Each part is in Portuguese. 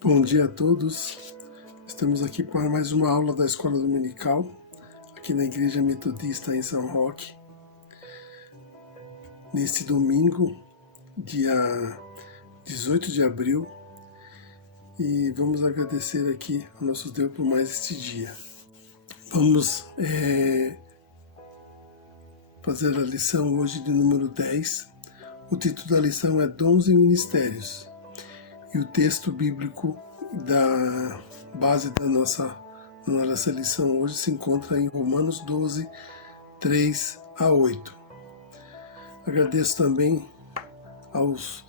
Bom dia a todos, estamos aqui para mais uma aula da Escola Dominical, aqui na Igreja Metodista em São Roque, neste domingo, dia 18 de abril, e vamos agradecer aqui ao nosso Deus por mais este dia. Vamos fazer a lição hoje de número 10, o título da lição é Dons e Ministérios. E o texto bíblico da base da nossa lição hoje se encontra em Romanos 12, 3 a 8. Agradeço também aos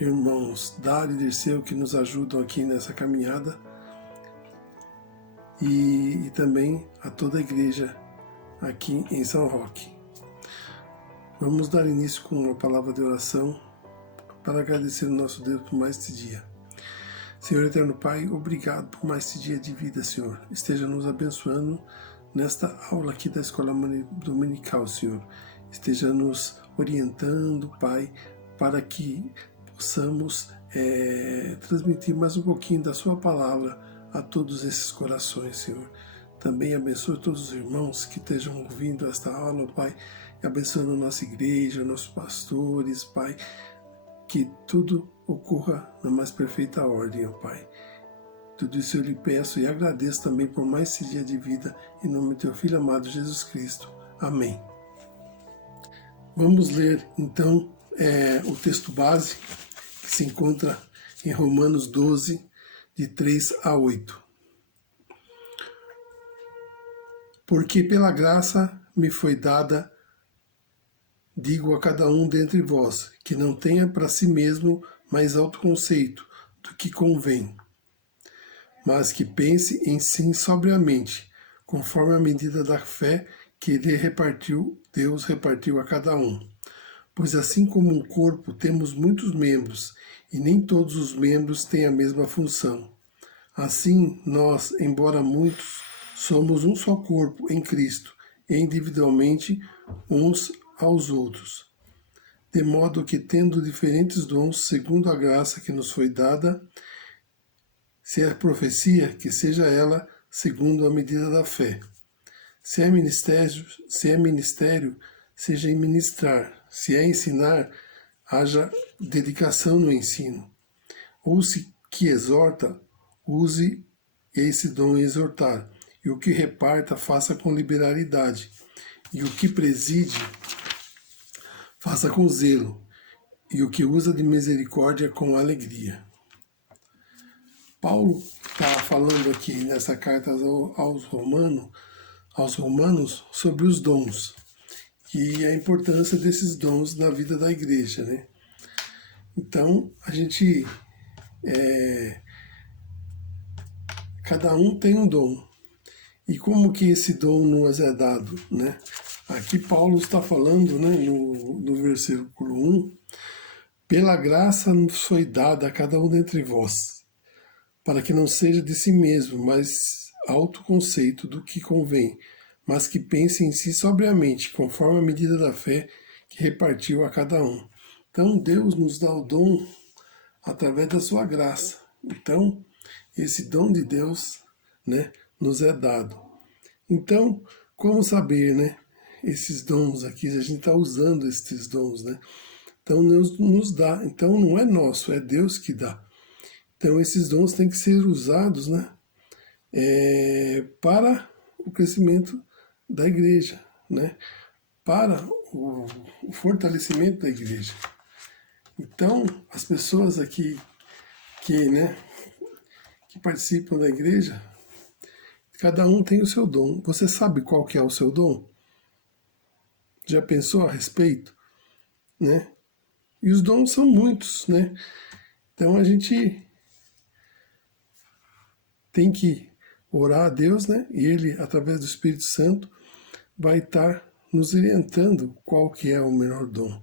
irmãos Dário e Dirceu que nos ajudam aqui nessa caminhada e também a toda a igreja aqui em São Roque. Vamos dar início com uma palavra de oração para agradecer ao nosso Deus por mais este dia. Senhor Eterno Pai, obrigado por mais este dia de vida, Senhor. Esteja nos abençoando nesta aula aqui da Escola Dominical, Senhor. Esteja nos orientando, Pai, para que possamos transmitir mais um pouquinho da Sua palavra a todos esses corações, Senhor. Também abençoe todos os irmãos que estejam ouvindo esta aula, Pai, abençoando a nossa igreja, nossos pastores, Pai, que tudo ocorra na mais perfeita ordem, ó Pai. Tudo isso eu lhe peço e agradeço também por mais esse dia de vida, em nome do Teu Filho amado Jesus Cristo. Amém. Vamos ler, então, o texto base, que se encontra em Romanos 12, de 3 a 8. Porque pela graça me foi dada, digo a cada um dentre vós, que não tenha para si mesmo mais alto conceito do que convém, mas que pense em si sobriamente, conforme a medida da fé que Deus repartiu a cada um. Pois assim como um corpo temos muitos membros, e nem todos os membros têm a mesma função. Assim, nós, embora muitos, somos um só corpo em Cristo, e individualmente uns aos outros. De modo que, tendo diferentes dons, segundo a graça que nos foi dada, se é profecia, que seja ela segundo a medida da fé. Se é ministério, seja em ministrar. Se é ensinar, haja dedicação no ensino. Ou se que exorta, use esse dom em exortar. E o que reparta, faça com liberalidade. E o que preside, faça com zelo, e o que usa de misericórdia com alegria. Paulo está falando aqui nessa carta aos romanos sobre os dons e a importância desses dons na vida da igreja, né? Então, a gente, cada um tem um dom. E como que esse dom nos é dado, né? Aqui Paulo está falando, né, no versículo 1, pela graça nos foi dada a cada um dentre vós, para que não seja de si mesmo, mas alto conceito do que convém, mas que pense em si sobriamente, conforme a medida da fé que repartiu a cada um. Então Deus nos dá o dom através da sua graça. Então, esse dom de Deus, né, nos é dado. Então, como saber, né, esses dons aqui, a gente está usando esses dons, né? Então, Deus nos dá. Então, não é nosso, é Deus que dá. Então, esses dons têm que ser usados, né, para o crescimento da igreja, né, para o fortalecimento da igreja. Então, as pessoas aqui que participam da igreja, cada um tem o seu dom. Você sabe qual que é o seu dom? Já pensou a respeito? Né? E os dons são muitos, né? Então a gente tem que orar a Deus, né? E Ele, através do Espírito Santo, vai estar nos orientando qual que é o melhor dom,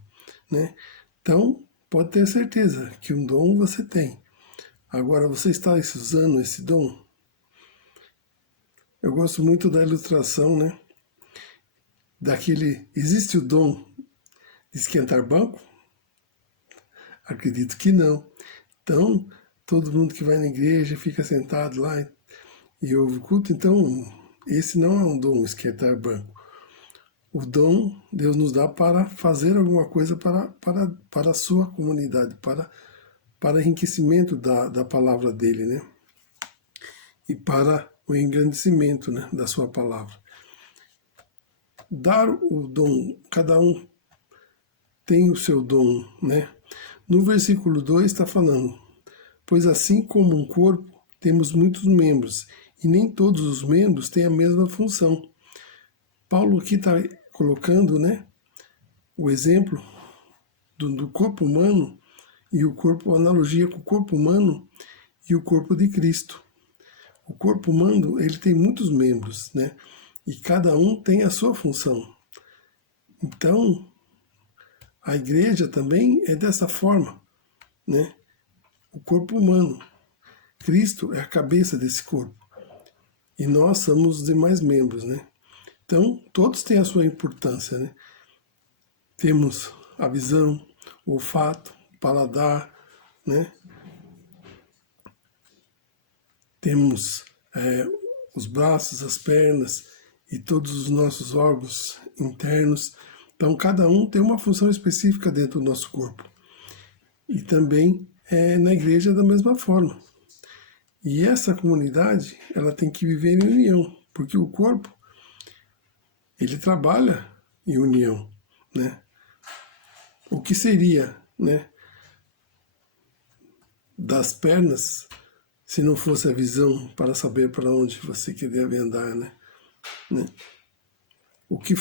né? Então, pode ter certeza que um dom você tem. Agora, você está usando esse dom? Eu gosto muito da ilustração, né? Existe o dom de esquentar banco? Acredito que não. Então, todo mundo que vai na igreja fica sentado lá e ouve o culto. Então, esse não é um dom, esquentar banco. O dom Deus nos dá para fazer alguma coisa para a sua comunidade, para enriquecimento da palavra dele, né? E para o engrandecimento, né, da sua palavra. Dar o dom, cada um tem o seu dom, né? No versículo 2 está falando: pois assim como um corpo, temos muitos membros, e nem todos os membros têm a mesma função. Paulo aqui está colocando, né, o exemplo do corpo humano e o corpo, a analogia com o corpo humano e o corpo de Cristo. O corpo humano, ele tem muitos membros, né? E cada um tem a sua função. Então, a igreja também é dessa forma, né? O corpo humano. Cristo é a cabeça desse corpo. E nós somos os demais membros, né? Então, todos têm a sua importância, né? Temos a visão, o olfato, o paladar, né? Temos os braços, as pernas e todos os nossos órgãos internos. Então, cada um tem uma função específica dentro do nosso corpo. E também na igreja da mesma forma. E essa comunidade, ela tem que viver em união, porque o corpo, ele trabalha em união, né? O que seria, né, das pernas se não fosse a visão para saber para onde você deve andar, né? O que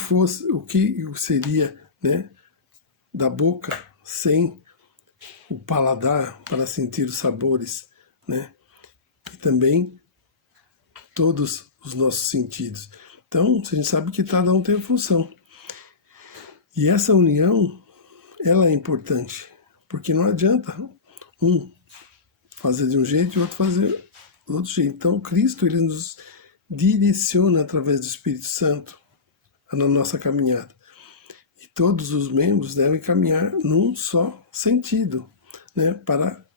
seria, né, da boca sem o paladar para sentir os sabores, né? E também todos os nossos sentidos. Então, a gente sabe que cada um tem a função. E essa união, ela é importante, porque não adianta um fazer de um jeito e o outro fazer do outro jeito. Então, Cristo, ele nos direciona através do Espírito Santo na nossa caminhada. E todos os membros devem caminhar num só sentido, né, para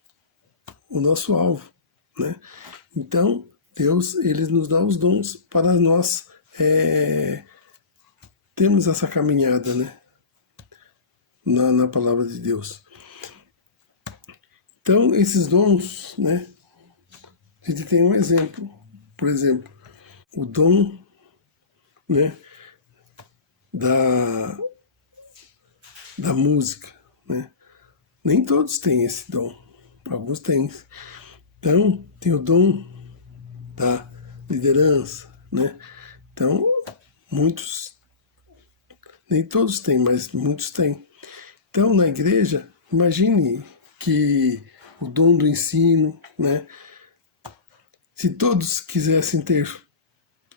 o nosso alvo, né? Então, Deus, ele nos dá os dons para nós termos essa caminhada, né, na palavra de Deus. Então, esses dons, né, a gente tem um exemplo. Por exemplo, o dom, né, da música, né? Nem todos têm esse dom, alguns têm. Então, tem o dom da liderança, né? Então, muitos, nem todos têm, mas muitos têm. Então, na igreja, imagine que o dom do ensino, né? Se todos quisessem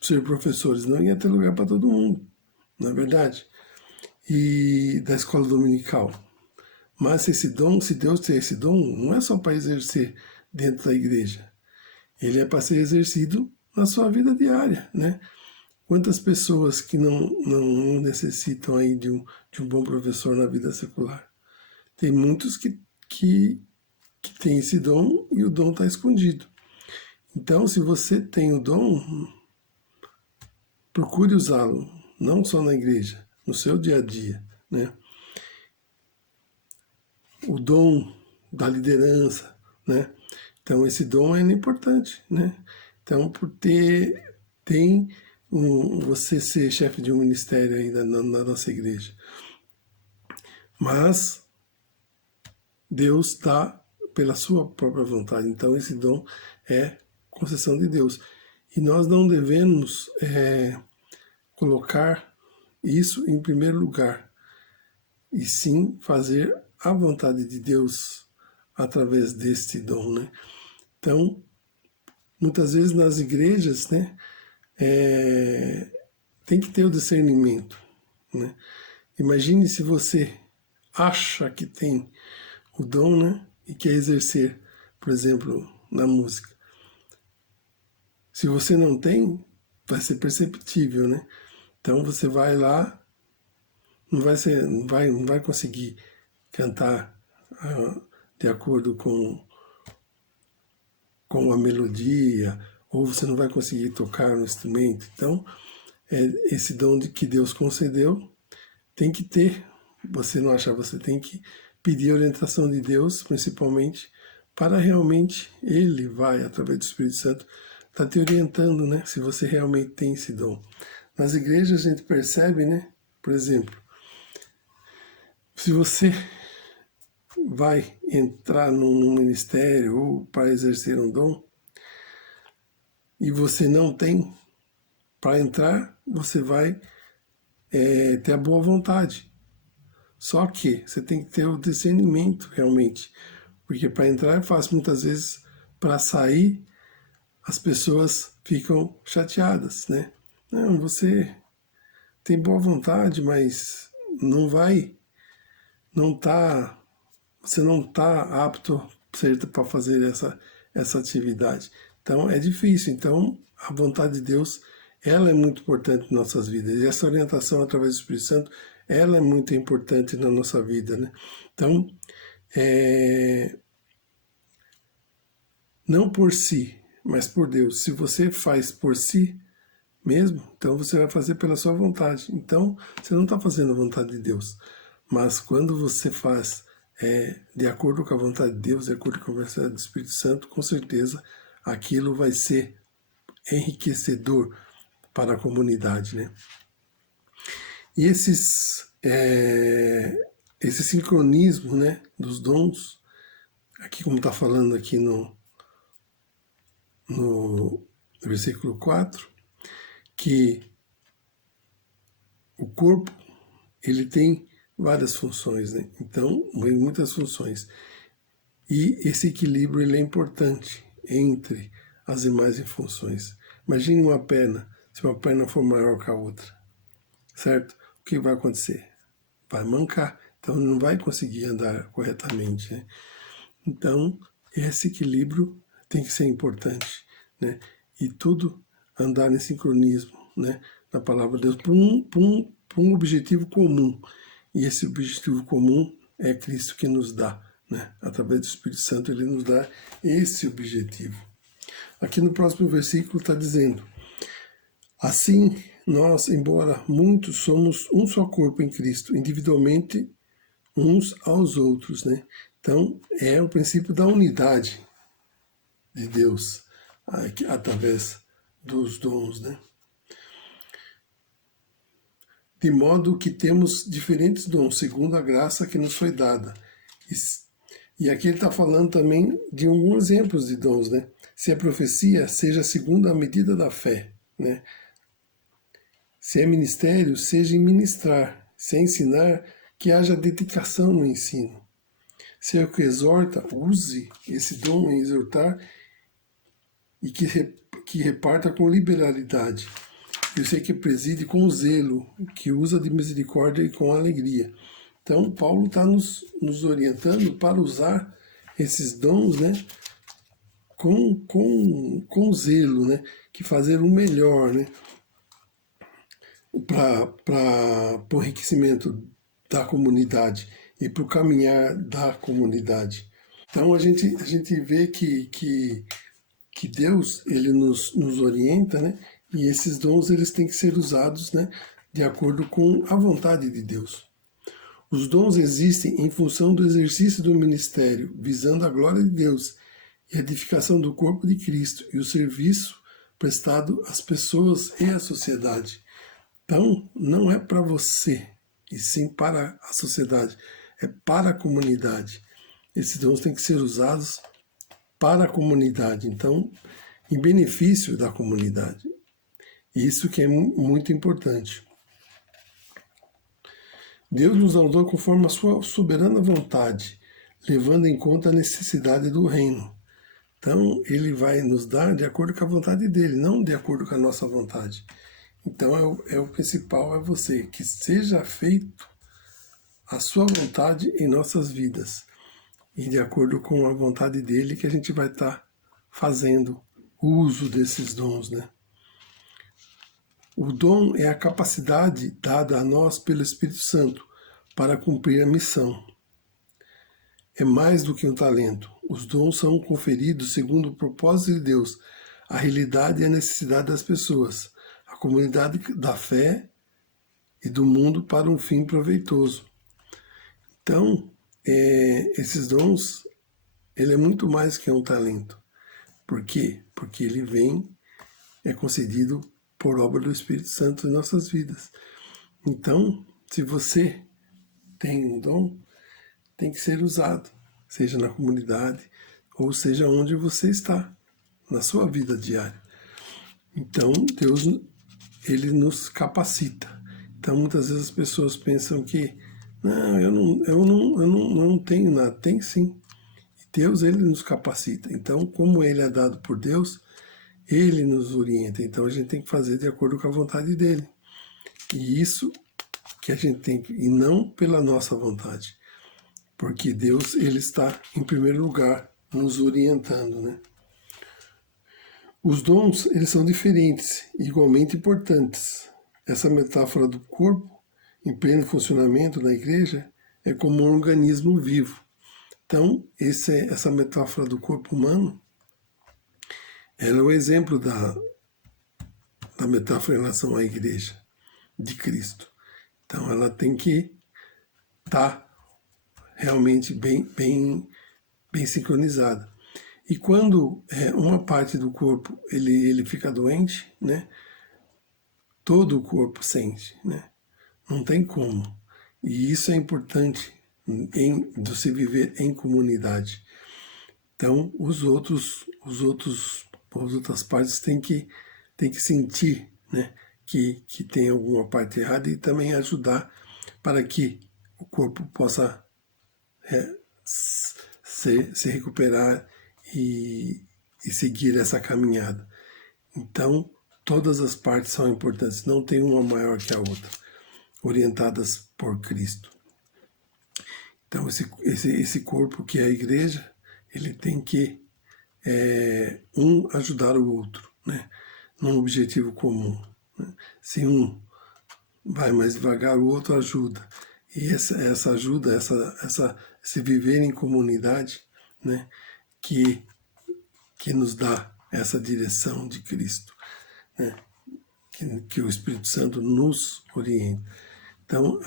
ser professores, não ia ter lugar para todo mundo, não é verdade? E da escola dominical. Mas esse dom, se Deus tem esse dom, não é só para exercer dentro da igreja. Ele é para ser exercido na sua vida diária, né? Quantas pessoas que não necessitam aí de um bom professor na vida secular? Tem muitos que têm esse dom e o dom está escondido. Então, se você tem o dom, procure usá-lo, não só na igreja, no seu dia a dia, né? O dom da liderança, né? Então, esse dom é importante, né? Então, você ser chefe de um ministério ainda na nossa igreja. Mas Deus dá pela sua própria vontade. Então, esse dom é concessão de Deus. E nós não devemos colocar isso em primeiro lugar, e sim fazer a vontade de Deus através deste dom, né? Então, muitas vezes nas igrejas, né, tem que ter o discernimento, né? Imagine se você acha que tem o dom, né, e quer exercer, por exemplo, na música. Se você não tem, vai ser perceptível, né? Então você vai lá, não vai conseguir cantar de acordo com com a melodia, ou você não vai conseguir tocar no instrumento. Então, esse dom que Deus concedeu tem que ter. Você não achar, você tem que pedir a orientação de Deus, principalmente, para realmente Ele vai, através do Espírito Santo, estar te orientando, né? Se você realmente tem esse dom. Nas igrejas a gente percebe, né? Por exemplo, se você vai entrar num ministério ou para exercer um dom e você não tem, para entrar você vai ter a boa vontade. Só que você tem que ter o discernimento realmente, porque para entrar é fácil, muitas vezes para sair as pessoas ficam chateadas, né? Não, você tem boa vontade, mas não vai, não tá, você não está apto para fazer essa atividade. Então é difícil. Então a vontade de Deus, ela é muito importante em nossas vidas. E essa orientação através do Espírito Santo, ela é muito importante na nossa vida, né? Então, não por si, mas por Deus. Se você faz por si mesmo, então você vai fazer pela sua vontade. Então, você não está fazendo a vontade de Deus. Mas quando você faz de acordo com a vontade de Deus, de acordo com a vontade do Espírito Santo, com certeza aquilo vai ser enriquecedor para a comunidade, né? E esse sincronismo, né, dos dons, aqui como está falando aqui no versículo 4, que o corpo ele tem várias funções, né? Então, muitas funções. E esse equilíbrio ele é importante entre as demais funções. Imagine uma perna, se uma perna for maior que a outra, certo? O que vai acontecer? Vai mancar, então não vai conseguir andar corretamente, né? Então, esse equilíbrio tem que ser importante, né? E tudo andar em sincronismo, né? Na palavra de Deus, para um objetivo comum. E esse objetivo comum é Cristo que nos dá, né? Através do Espírito Santo, ele nos dá esse objetivo. Aqui no próximo versículo está dizendo: assim, nós, embora muitos, somos um só corpo em Cristo, individualmente uns aos outros, né? Então, é o princípio da unidade de Deus, através dos dons, né? De modo que temos diferentes dons, segundo a graça que nos foi dada. E aqui ele está falando também de alguns exemplos de dons, né? Se a profecia, seja segundo a medida da fé, né? Se é ministério, seja em ministrar. Se é ensinar, que haja dedicação no ensino. Se é o que exorta, use esse dom em exortar e que reparta com liberalidade. Eu sei que preside com zelo, que usa de misericórdia e com alegria. Então, Paulo está nos orientando para usar esses dons, né, com zelo, né, que fazer o melhor, né, para o enriquecimento da comunidade e para o caminhar da comunidade. Então, a gente vê que Deus ele nos orienta, né, e esses dons eles têm que ser usados, né, de acordo com a vontade de Deus. Os dons existem em função do exercício do ministério, visando a glória de Deus e a edificação do corpo de Cristo e o serviço prestado às pessoas e à sociedade. Então, não é para você, e sim para a sociedade, é para a comunidade. Esses dons têm que ser usados para a comunidade, então, em benefício da comunidade. Isso que é muito importante. Deus nos andou conforme a sua soberana vontade, levando em conta a necessidade do reino. Então, ele vai nos dar de acordo com a vontade dele, não de acordo com a nossa vontade. Então, o principal é você, que seja feito a sua vontade em nossas vidas. E de acordo com a vontade dele que a gente vai estar fazendo uso desses dons, né? O dom é a capacidade dada a nós pelo Espírito Santo para cumprir a missão. É mais do que um talento. os dons são conferidos segundo o propósito de Deus, a realidade e a necessidade das pessoas, a comunidade da fé e do mundo para um fim proveitoso. Então, esses dons, ele é muito mais que um talento. Por quê? Porque ele é concedido por obra do Espírito Santo em nossas vidas. Então, se você tem um dom, tem que ser usado, seja na comunidade ou seja onde você está, na sua vida diária. Então, Deus, ele nos capacita. Então, muitas vezes as pessoas pensam que não, eu não tenho nada. Tem sim. Deus, ele nos capacita. Então, como ele é dado por Deus, ele nos orienta. Então, a gente tem que fazer de acordo com a vontade dele. E isso que a gente tem, e não pela nossa vontade. Porque Deus, ele está em primeiro lugar nos orientando, né? Os dons, eles são diferentes, igualmente importantes. Essa metáfora do corpo, em pleno funcionamento da igreja, é como um organismo vivo. Então, essa metáfora do corpo humano, ela é o exemplo da metáfora em relação à igreja de Cristo. Então, ela tem que estar realmente bem sincronizada. E quando uma parte do corpo ele fica doente, né, todo o corpo sente, né? Não tem como. E isso é importante de se viver em comunidade. Então, as outras partes têm que sentir, né, que tem alguma parte errada e também ajudar para que o corpo possa se recuperar e seguir essa caminhada. Então, todas as partes são importantes, não tem uma maior que a outra, orientadas por Cristo. Então, esse corpo que é a igreja, ele tem que um ajudar o outro, né, num objetivo comum. Né? Se um vai mais devagar, o outro ajuda. E essa ajuda, esse viver em comunidade, né, que nos dá essa direção de Cristo, né, que o Espírito Santo nos orienta. Então,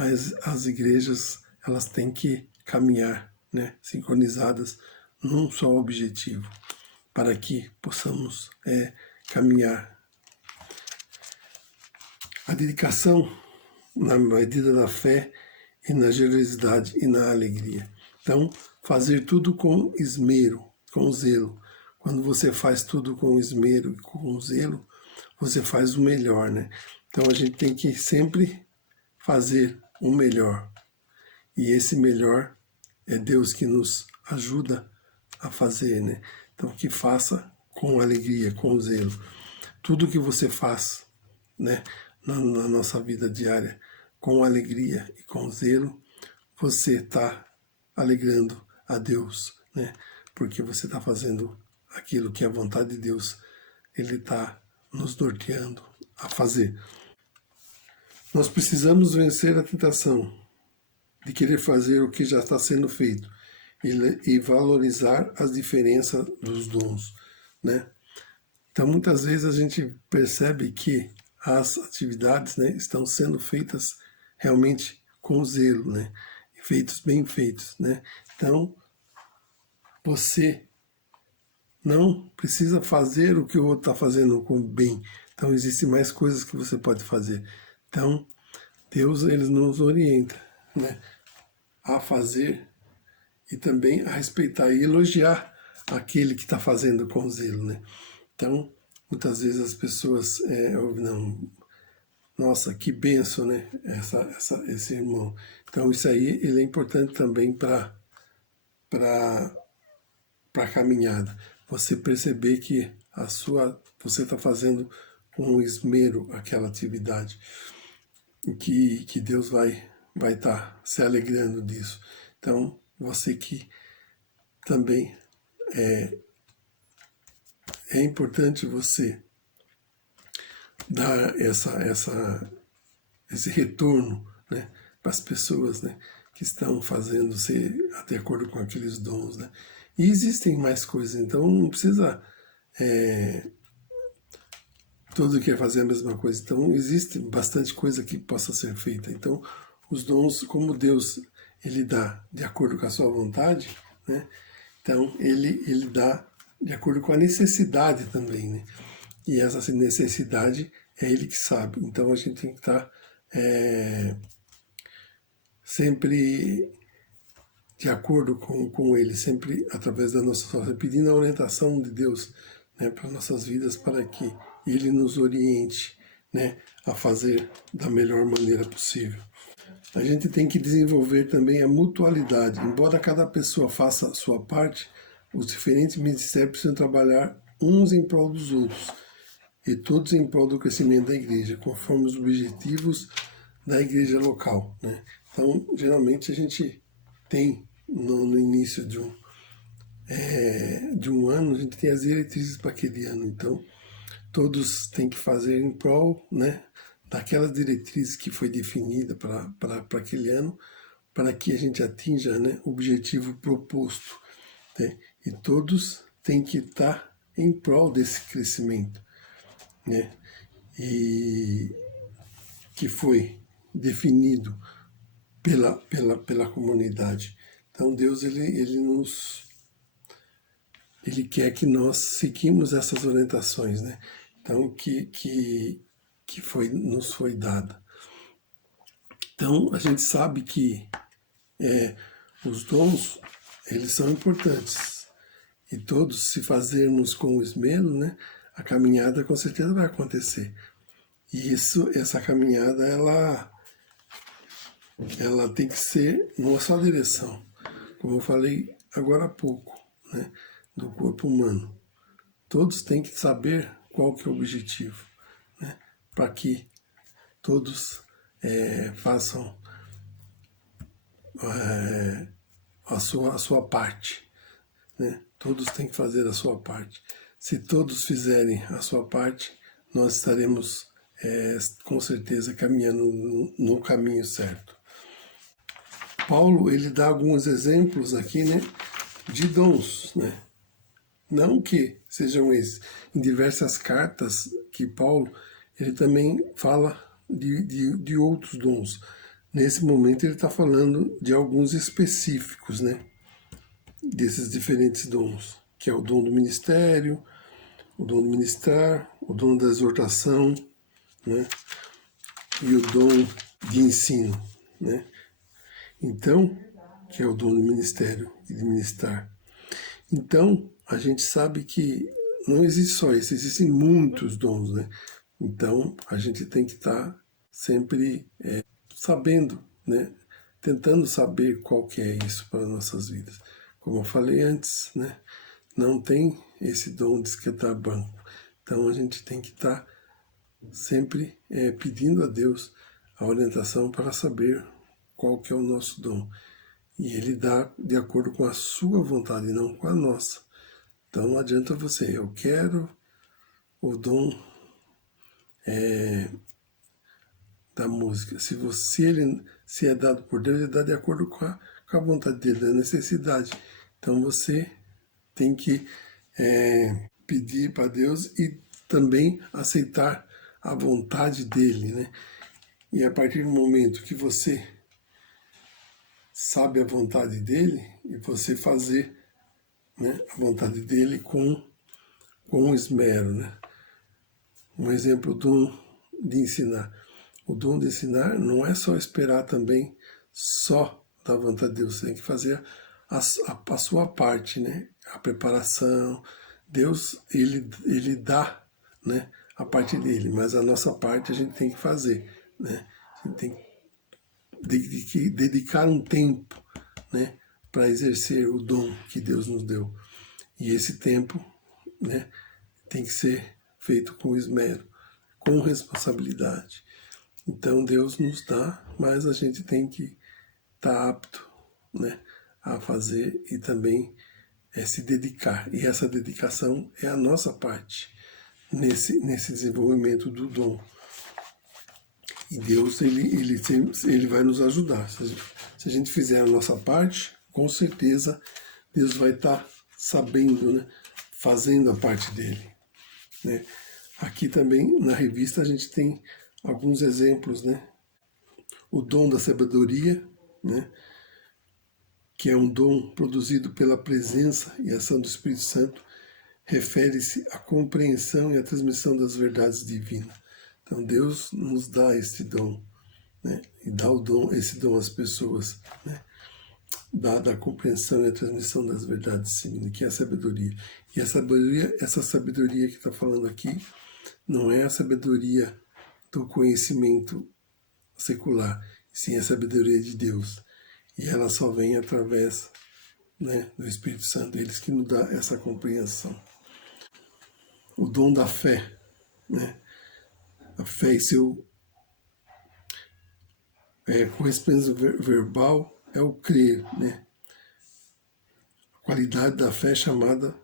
as igrejas, elas têm que caminhar, né, sincronizadas num só objetivo, para que possamos caminhar. A dedicação na medida da fé e na generosidade e na alegria. Então, fazer tudo com esmero, com zelo. Quando você faz tudo com esmero e com zelo, você faz o melhor, né? Então, a gente tem que sempre fazer o melhor. E esse melhor é Deus que nos ajuda a fazer, né? Então, que faça com alegria, com zelo. Tudo que você faz, né, na nossa vida diária, com alegria e com zelo, você está alegrando a Deus, né? Porque você está fazendo aquilo que é a vontade de Deus, ele está nos norteando a fazer. Nós precisamos vencer a tentação de querer fazer o que já está sendo feito e valorizar as diferenças dos dons, né? Então, muitas vezes a gente percebe que as atividades, né, estão sendo feitas realmente com zelo, né? Bem feitos, né? Então, você não precisa fazer o que o outro está fazendo com bem. Então, existem mais coisas que você pode fazer. Então, Deus, ele nos orienta, né, a fazer e também a respeitar e elogiar aquele que está fazendo com zelo, né? Então, muitas vezes as pessoas não, nossa, que benção, né? Esse irmão. Então, isso aí ele é importante também para a caminhada. Você perceber que você está fazendo com esmero aquela atividade. E que Deus vai estar se alegrando disso. Então, você que também é importante você dar esse retorno, né, para as pessoas, né, que estão fazendo ser de acordo com aqueles dons, né? E existem mais coisas, então não precisa todo quer fazer a mesma coisa. Então existe bastante coisa que possa ser feita. Então os dons, como Deus ele dá de acordo com a sua vontade, né? Então ele dá de acordo com a necessidade também, né? E essa necessidade é ele que sabe. Então a gente tem que estar sempre de acordo com ele, sempre através da nossa oração, pedindo a orientação de Deus, né, para nossas vidas, para que ele nos oriente, né, a fazer da melhor maneira possível. A gente tem que desenvolver também a mutualidade. Embora cada pessoa faça a sua parte, os diferentes ministérios precisam trabalhar uns em prol dos outros, e todos em prol do crescimento da igreja, conforme os objetivos da igreja local, né? Então, geralmente a gente tem no início de um ano, a gente tem as diretrizes para aquele ano. Então, todos têm que fazer em prol, né, daquelas diretrizes que foi definida para aquele ano, para que a gente atinja, né, o objetivo proposto, né? E todos têm que estar em prol desse crescimento, né? E que foi definido pela comunidade. Então Deus ele quer que nós seguimos essas orientações, né? Então que nos foi dada. Então a gente sabe que os dons eles são importantes, e todos, se fazermos com esmero, né, a caminhada com certeza vai acontecer. E essa caminhada ela tem que ser numa só direção, como eu falei agora há pouco, né, do corpo humano. Todos têm que saber qual que é o objetivo, né, para que todos façam a sua parte, né? Todos têm que fazer a sua parte. Se todos fizerem a sua parte, nós estaremos com certeza caminhando no caminho certo. Paulo ele dá alguns exemplos aqui, né, de dons, né? Não que sejam esses. Em diversas cartas que Paulo ele também fala de outros dons. Nesse momento ele está falando de alguns específicos, né, desses diferentes dons, que é o dom do ministério, o dom do ministrar, o dom da exortação, né, e o dom de ensino, né? Então, que é o dom do ministério e de ministrar. Então, a gente sabe que não existe só esse, existem muitos dons, né? Então, a gente tem que estar sempre sabendo, né? Tentando saber qual que é isso para nossas vidas. Como eu falei antes, né? Não tem esse dom de esquentar banco. Então, a gente tem que estar sempre pedindo a Deus a orientação para saber qual que é o nosso dom. E ele dá de acordo com a sua vontade, não com a nossa. Então não adianta você, eu quero o dom da música. Se é dado por Deus, ele dá de acordo com a vontade dele, da necessidade. Então você tem que pedir para Deus e também aceitar a vontade dele, né? E a partir do momento que você sabe a vontade dele, e você fazer, né, a vontade dele com esmero, né? Um exemplo, o dom de ensinar. O dom de ensinar não é só esperar também só da vontade de Deus, você tem que fazer a sua parte, né? A preparação. Deus, ele dá, né, a parte dele, mas a nossa parte a gente tem que fazer, né? A gente tem que dedicar um tempo, né, para exercer o dom que Deus nos deu. E esse tempo, né, tem que ser feito com esmero, com responsabilidade. Então Deus nos dá, mas a gente tem que estar apto, né, a fazer e também se dedicar. E essa dedicação é a nossa parte nesse desenvolvimento do dom. E Deus ele vai nos ajudar. Se Se a gente fizer a nossa parte, com certeza Deus vai estar sabendo, né? Fazendo a parte dele, né? Aqui também na revista a gente tem alguns exemplos, né? O dom da sabedoria, né? Que é um dom produzido pela presença e ação do Espírito Santo, refere-se à compreensão e à transmissão das verdades divinas. Então Deus nos dá esse dom, né? E dá esse dom às pessoas, né? Da compreensão e a transmissão das verdades divinas, que é a sabedoria. E essa sabedoria que está falando aqui, não é a sabedoria do conhecimento secular, sim a sabedoria de Deus. E ela só vem através, né, do Espírito Santo, eles que nos dá essa compreensão. O dom da fé, né? A fé e seu correspondência verbal é o crer, né? A qualidade da fé é chamada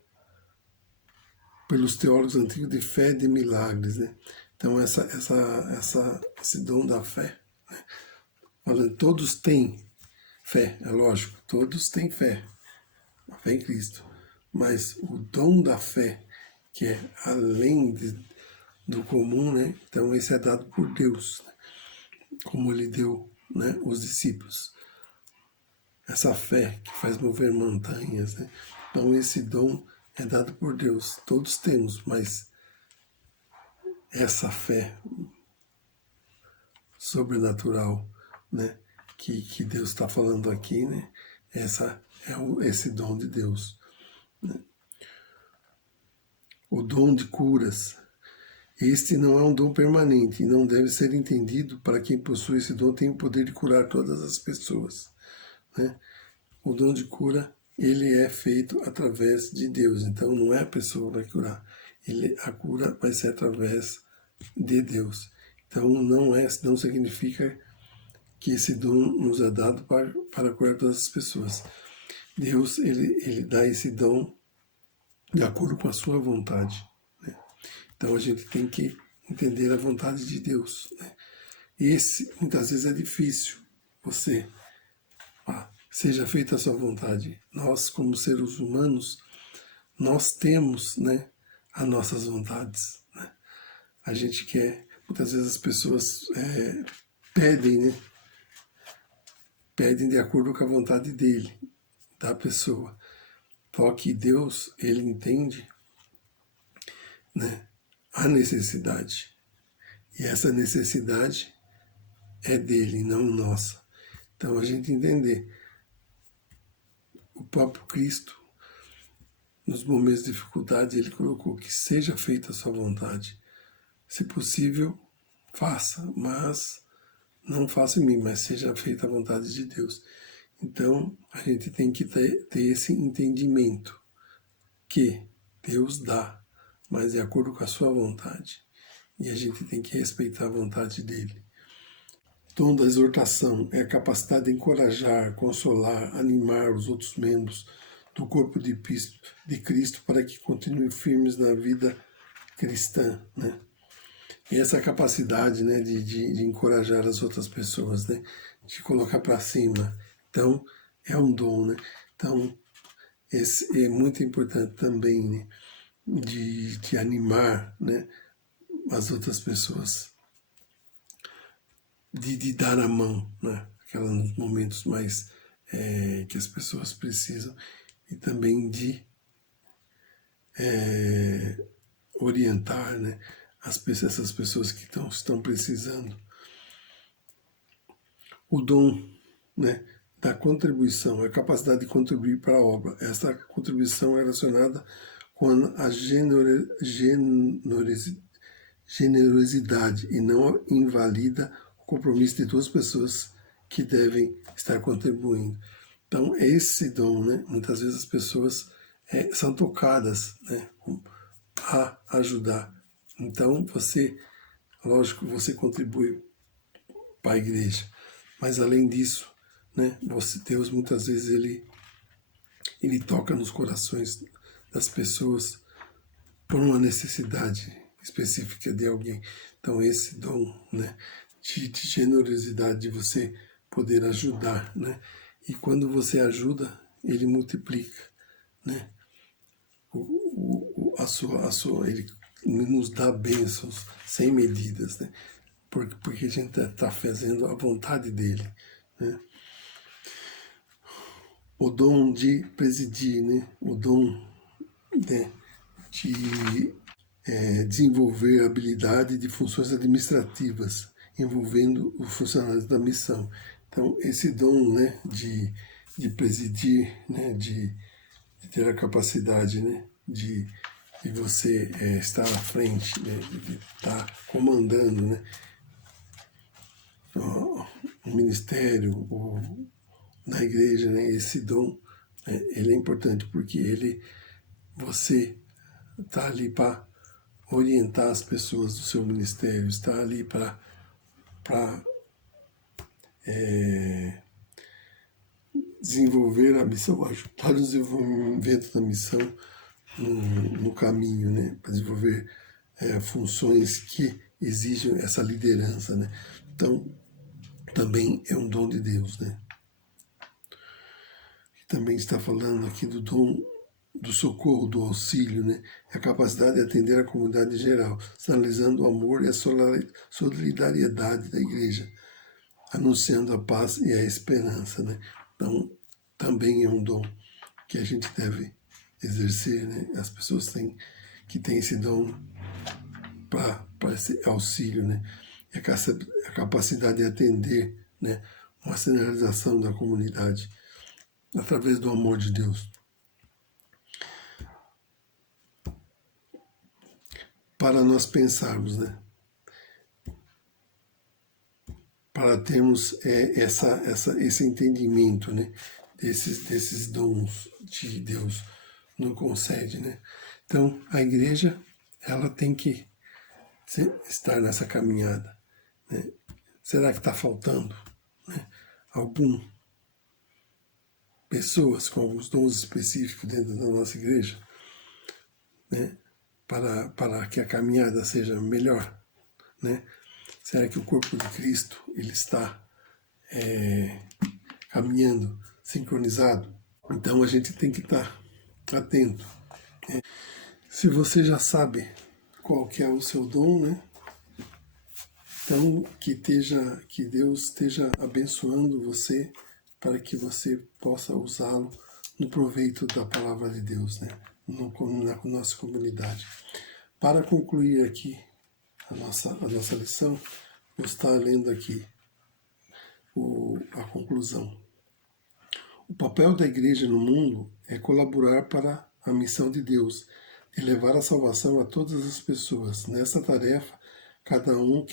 pelos teólogos antigos de fé de milagres, né? Então esse dom da fé, né? Falando, todos têm fé, é lógico, todos têm fé, a fé em Cristo, mas o dom da fé, que é além do comum, né? Então esse é dado por Deus, né? Como ele deu, né, os discípulos. Essa fé que faz mover montanhas, né? Então esse dom é dado por Deus, todos temos, mas essa fé sobrenatural, né, que Deus está falando aqui, né, esse dom de Deus, né? O dom de curas. Este não é um dom permanente e não deve ser entendido para quem possui esse dom tem o poder de curar todas as pessoas, né? O dom de cura, ele é feito através de Deus, então não é a pessoa que vai curar, a cura vai ser através de Deus. Então não significa que esse dom nos é dado para curar todas as pessoas. Deus, ele dá esse dom de acordo com a sua vontade, né? Então a gente tem que entender a vontade de Deus, né? Muitas vezes é difícil você, seja feita a sua vontade. Nós, como seres humanos, nós temos, né, as nossas vontades, né? A gente quer, muitas vezes as pessoas pedem, né? Pedem de acordo com a vontade dele, da pessoa. Só que Deus, ele entende, né, a necessidade. E essa necessidade é dele, não nossa. Então a gente entender. O próprio Cristo, nos momentos de dificuldade, ele colocou que seja feita a sua vontade. Se possível, faça, mas não faça em mim, mas seja feita a vontade de Deus. Então, a gente tem que ter esse entendimento que Deus dá, mas de acordo com a sua vontade. E a gente tem que respeitar a vontade dele. O dom da exortação é a capacidade de encorajar, consolar, animar os outros membros do corpo de Cristo para que continuem firmes na vida cristã, né? E essa capacidade, né, de encorajar as outras pessoas, né, de colocar para cima. Então, é um dom, né? Então, esse é muito importante também, né, de animar, né, as outras pessoas, de dar a mão, né, nos momentos mais que as pessoas precisam, e também de orientar, né, essas pessoas que estão precisando. O dom, né, da contribuição, a capacidade de contribuir para a obra. Essa contribuição é relacionada com a generosidade e não invalida o compromisso de duas pessoas que devem estar contribuindo. Então, é esse dom, né? Muitas vezes as pessoas são tocadas, né, a ajudar. Então, lógico, você contribui para a igreja, mas além disso, né, Deus muitas vezes ele toca nos corações das pessoas por uma necessidade específica de alguém. Então esse dom, né, de generosidade, de você poder ajudar, né? E quando você ajuda, ele multiplica, né? Ele nos dá bênçãos sem medidas, né? Porque a gente está fazendo a vontade dele, né? O dom de presidir, né? O dom, né, de desenvolver a habilidade de funções administrativas envolvendo os funcionários da missão. Então, esse dom, né, de presidir, né, de ter a capacidade, né, de você estar à frente, né, de estar comandando, né, o ministério, na igreja, né, esse dom, ele é importante porque você está ali para orientar as pessoas do seu ministério, está ali para desenvolver a missão, ajudar o desenvolvimento da missão no caminho, né? Para desenvolver funções que exigem essa liderança, né? Então, também é um dom de Deus, né? Também está falando aqui do dom do socorro, do auxílio, né? A capacidade de atender a comunidade em geral, sinalizando o amor e a solidariedade da igreja, anunciando a paz e a esperança, né? Então, também é um dom que a gente deve exercer, né? As pessoas que têm esse dom para esse auxílio, né? E a capacidade de atender, né? Uma sinalização da comunidade através do amor de Deus. Para nós pensarmos, né? Para termos esse entendimento, né? Desses dons de Deus nos concede, né? Então, a igreja, ela tem que estar nessa caminhada, né? Será que está faltando, né, pessoas com alguns dons específicos dentro da nossa igreja, né? Para que a caminhada seja melhor, né? Será que o corpo de Cristo ele está caminhando sincronizado? Então a gente tem que estar atento. Se você já sabe qual que é o seu dom, né? Então que Deus esteja abençoando você para que você possa usá-lo no proveito da palavra de Deus, né? Na nossa comunidade. Para concluir aqui a nossa lição, vou estar lendo aqui a conclusão. O papel da igreja no mundo é colaborar para a missão de Deus, de levar a salvação a todas as pessoas. Nessa tarefa, cada uma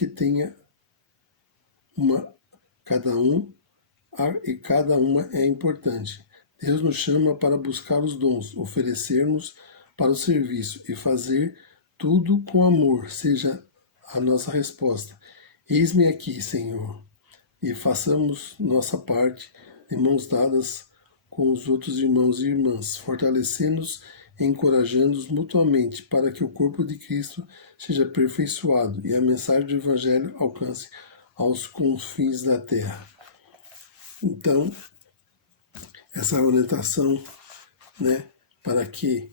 é importante. Deus nos chama para buscar os dons, oferecermos para o serviço e fazer tudo com amor, seja a nossa resposta. Eis-me aqui, Senhor, e façamos nossa parte de mãos dadas com os outros irmãos e irmãs, fortalecendo-nos e encorajando-nos mutuamente para que o corpo de Cristo seja aperfeiçoado e a mensagem do Evangelho alcance aos confins da terra. Então, essa orientação, né, para que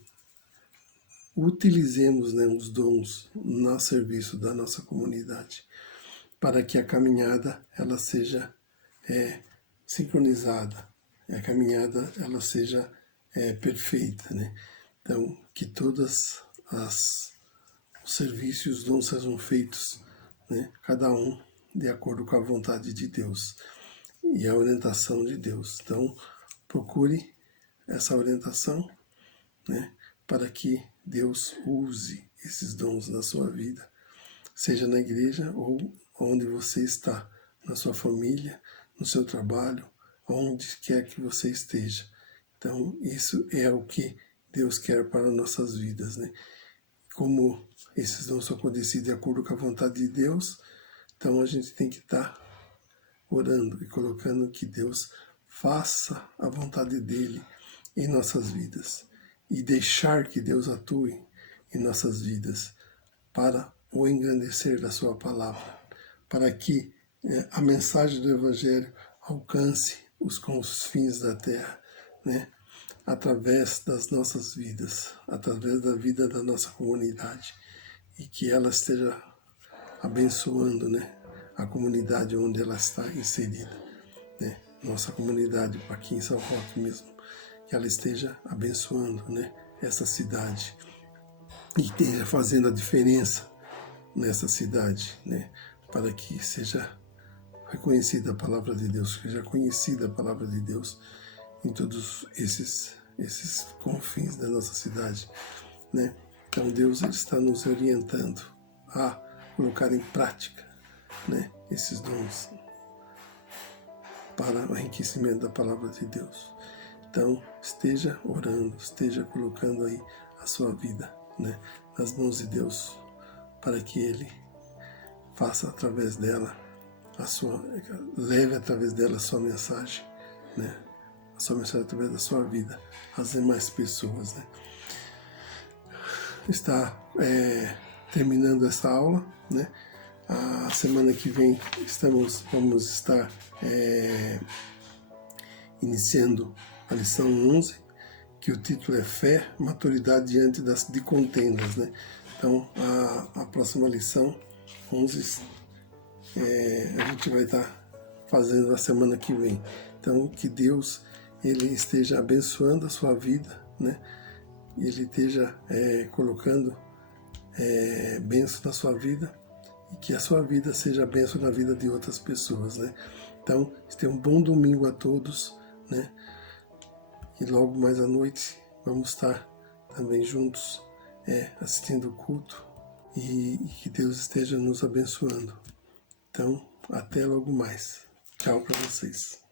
utilizemos, né, os dons no serviço da nossa comunidade, para que a caminhada ela seja sincronizada, a caminhada ela seja perfeita, né? Então, que todos os serviços e os dons sejam feitos, né, cada um de acordo com a vontade de Deus e a orientação de Deus. Então, procure essa orientação, né, para que Deus use esses dons na sua vida, seja na igreja ou onde você está, na sua família, no seu trabalho, onde quer que você esteja. Então, isso é o que Deus quer para nossas vidas, né? Como esses dons são acontecidos de acordo com a vontade de Deus, então a gente tem que estar orando e colocando que Deus faça a vontade dele em nossas vidas e deixar que Deus atue em nossas vidas para o engrandecer da sua palavra, para que a mensagem do Evangelho alcance os confins da terra, né? Através das nossas vidas, através da vida da nossa comunidade, e que ela esteja abençoando, né, a comunidade onde ela está inserida, né? Nossa comunidade aqui em São Roque mesmo, que ela esteja abençoando, né, essa cidade e esteja fazendo a diferença nessa cidade, né, para que seja reconhecida a palavra de Deus, seja conhecida a palavra de Deus em todos esses confins da nossa cidade, né? Então Deus ele está nos orientando a colocar em prática, né, esses dons para o enriquecimento da palavra de Deus. Então esteja orando, esteja colocando aí a sua vida, né, nas mãos de Deus, para que Ele faça através dela leve através dela a sua mensagem, né? A sua mensagem através da sua vida às demais pessoas, né? Está terminando essa aula, né? A semana que vem vamos estar iniciando a lição 11, que o título é Fé, Maturidade diante de contendas, né? Então, a próxima lição 11 a gente vai estar fazendo na semana que vem. Então, que Deus ele esteja abençoando a sua vida, né? Ele esteja colocando bênção na sua vida e que a sua vida seja bênção na vida de outras pessoas, né? Então, tenha um bom domingo a todos, né? E logo mais à noite vamos estar também juntos assistindo o culto e que Deus esteja nos abençoando. Então, até logo mais. Tchau para vocês.